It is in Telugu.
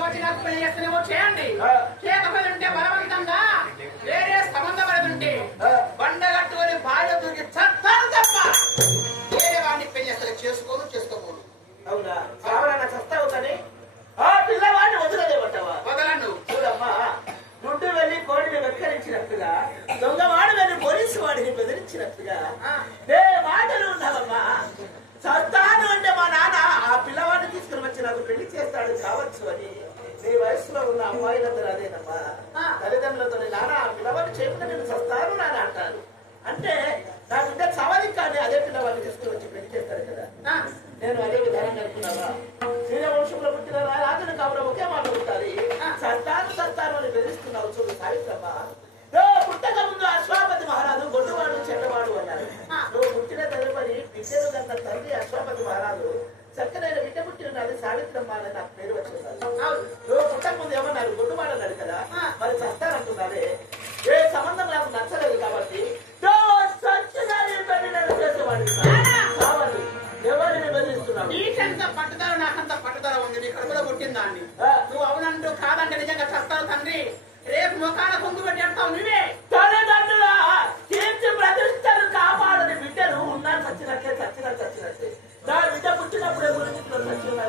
నాకు పెళ్లి చేస్తేనేమో చేయండి, చేయకపోతుంటే బలవంతంగా వేరే సంబంధం పడుతుంటే బండగట్టుకొని భార్య దూకి చస్తారు తప్ప వేరే వాడిని పెళ్లి చేస్తే చేసుకోకూడదు. అవునా? కావాలన్నా చస్తావు కానీ ఆ పిల్లవాడిని వదలలేమంటావా? వదలను. చూడమ్మా, గుడ్డు వెళ్ళి కోడిని వెక్కరించినట్టుగా దొంగవాడు వెళ్ళి పోలీసు వాడిని బెదిరించినట్టుగా ఏ మాటలు ఉన్నావమ్మా. చస్తాను అంటే మా నాన్న ఆ పిల్లవాడిని తీసుకుని వచ్చి నాకు పెళ్లి చేస్తాడు కావచ్చు అని నీ వయసులో ఉన్న అమ్మాయిలందరూ అదేనమ్మా. తల్లిదండ్రులతో నాన్న ఆ పిల్లవాడిని చేయకుండా నేను చస్తాను నాన్న అంటారు. అంటే నా బిడ్డ చవలి కానీ అదే పిల్లవాడిని తీసుకుని వచ్చి పెళ్లి చేస్తాడు కదా. నేను అదే విధానం అనుకున్నావా? శ్రీవంశంలో పుట్టిన రాజును కాబట్టి ఒకే మాట ఉంటారు. చస్తాను అని బెదిరిస్తున్నావు. చూడు సావిత్రమ్మ, పుట్టక ముందు అశ్వాపతి మహారాజు గొడ్డువాడు చెడ్డవాడు అన్నారు. నువ్వు పుట్టిన తదుపరి బిడ్డలు కన్న తండ్రి అశ్వాపతి మహారాజు చక్కనైన బిడ్డ పుట్టినది సావిత్రమ్మ అని నాకు పేరు వచ్చింది. నువ్వు పుట్టక ముందు ఏమన్నారు? గొడ్డువాడు అన్నాడు కదా, మరి చస్తానంటున్నారే. ఏ సంబంధం నాకు నచ్చలేదు కాబట్టి ఎవరిని బెదిరిస్తున్నావు? నీకంత పట్టుదల నాకంత పట్టుదల ఉంది. నీ కడుపులో పుట్టిందాన్ని నువ్వు అవునంటూ కాదంటే నిజంగా చస్తావు తండ్రి. రేపు ముఖాల కొంగు పెట్టి అంటావు నువ్వే. తల్లిదండ్రుల కీర్తి ప్రతిష్టలు కాపాడని బిడ్డలు ఉన్నాను చచ్చినట్లే. నా బిడ్డ పుట్టినప్పుడే గురించి చచ్చిన